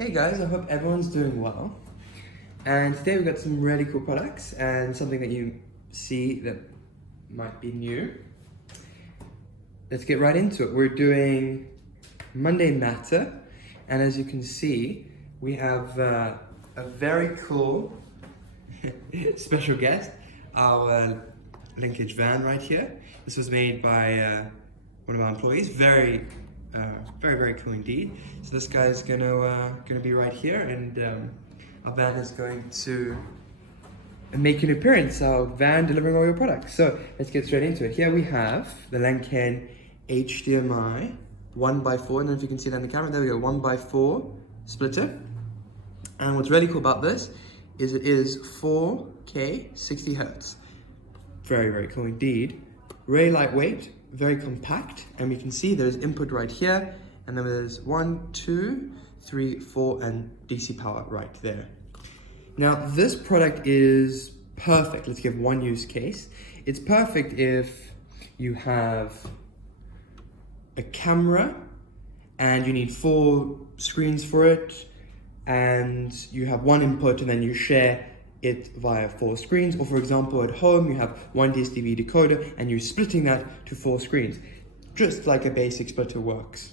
Hey guys, I hope everyone's doing well. And today we've got some really cool products and something that you see that might be new. Let's get right into it. We're doing Monday Matter, and as you can see, we have a very cool special guest, our linkage van right here. This was made by one of our employees. Very cool indeed. So this guy's gonna be right here, and our van is going to make an appearance. Our van delivering all your products. So let's get straight into it. Here we have the Lenkeng HDMI 1x4. I don't know if you can see that in the camera. There we go, 1x4 splitter. And what's really cool about this is it is 4K 60 Hertz. Very cool indeed. Really lightweight, very compact, and we can see there's input right here, and then there's 1, 2, 3, 4, and DC power right there. Now this product is perfect. Let's give one use case. It's perfect if you have a camera and you need 4 screens for it, and you have one input and then you share it via 4 screens, or for example at home you have one DSTV decoder and you're splitting that to 4 screens, just like a basic splitter works.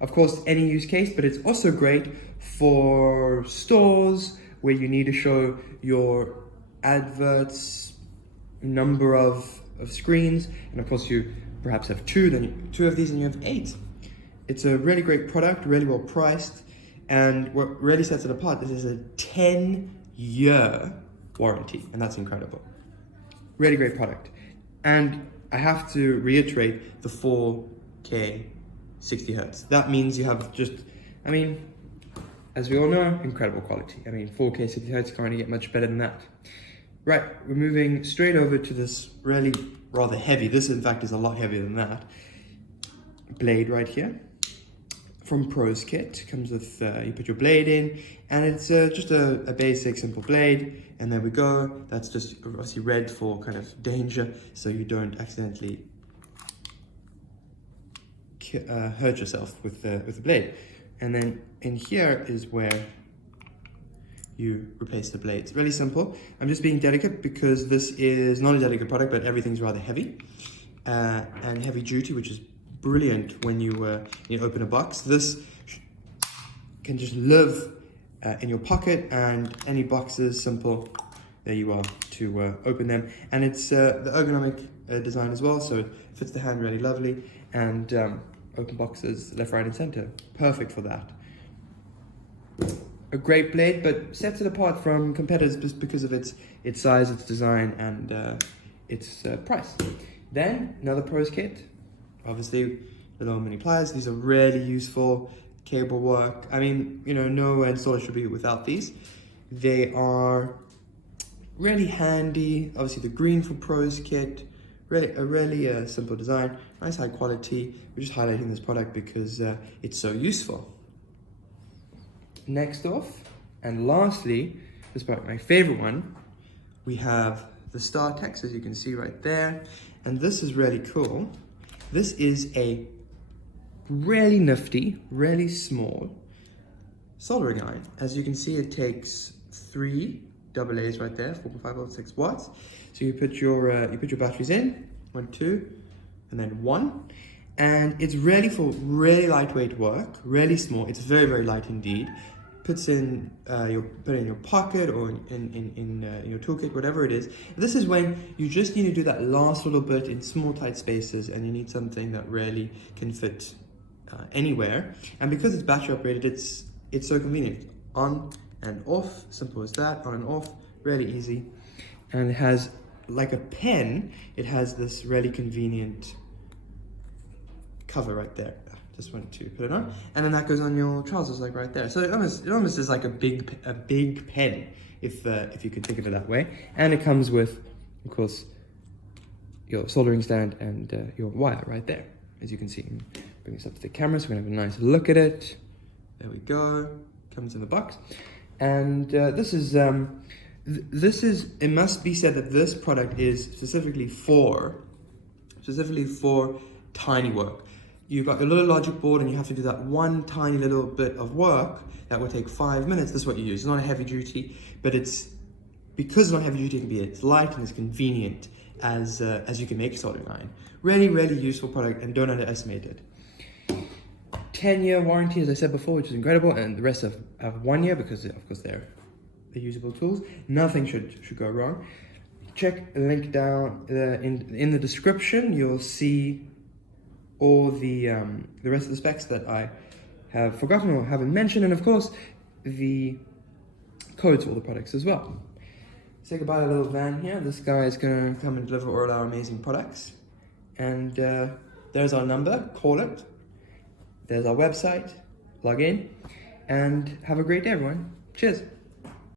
Of course, any use case, but it's also great for stores where you need to show your adverts number of screens, and of course you perhaps have 2, then 2 of these and you have 8. It's a really great product, really well priced, and what really sets it apart, this is a 10-year warranty, and that's incredible. Really great product. And I have to reiterate the 4K 60 Hertz. That means you have just, as we all know, incredible quality. 4K 60 Hertz can't get much better than that. Right, we're moving straight over to this really rather heavy, this in fact is a lot heavier than that, blade right here. From ProsKit, comes with, you put your blade in, and it's just a basic simple blade, and there we go. That's just obviously red for kind of danger, so you don't accidentally hurt yourself with the blade. And then in here is where you replace the blade. It's really simple. I'm just being delicate because this is not a delicate product, but everything's rather heavy and heavy duty, which is brilliant when you open a box. This can just live in your pocket, and any boxes, simple, there you are to open them. And it's the ergonomic design as well, so it fits the hand really lovely, and open boxes left, right, and center. Perfect for that. A great blade, but sets it apart from competitors just because of its size, its design, and its price. Then another ProsKit. Obviously, little mini pliers. These are really useful. Cable work. No installer should be without these. They are really handy. Obviously, the green for ProsKit. Really simple design. Nice high quality. We're just highlighting this product because it's so useful. Next off, and lastly, this is probably my favorite one. We have the StarTex, as you can see right there, and this is really cool. This is a really nifty, really small soldering iron. As you can see, it takes 3 AA's right there, 4.5 volts, 6 watts. So you put your batteries in, 1, 2, and then 1. And it's ready for really lightweight work, really small. It's very light indeed. Put it in your pocket or in your toolkit, whatever it is. This is when you just need to do that last little bit in small tight spaces, and you need something that really can fit anywhere. And because it's battery operated, it's so convenient. On and off, simple as that. On and off, really easy. And it has, like a pen, it has this really convenient cover right there. Just want to put it on, and then that goes on your trousers, like right there. So it almost is like a big pen, if you can think of it that way. And it comes with, of course, your soldering stand and your wire right there, as you can see. Bring this up to the camera so we can have a nice look at it. There we go. Comes in the box, and this is. It must be said that this product is specifically for tiny work. you've got your little logic board and you have to do that one tiny little bit of work that will take 5 minutes. This is what you use. It's not a heavy duty, but because it's not heavy duty, it's light and it's convenient as you can make a soldering iron. Really, really useful product, and don't underestimate it. 10-year warranty, as I said before, which is incredible, and the rest have 1 year because, of course, they're usable tools. Nothing should go wrong. Check the link down in the description. You'll see all the rest of the specs that I have forgotten or haven't mentioned, and of course the codes for all the products as well. Say goodbye to a little van here. This guy is going to come and deliver all our amazing products, and there's our number. Call it. There's our website. Log in, and have a great day, everyone. Cheers.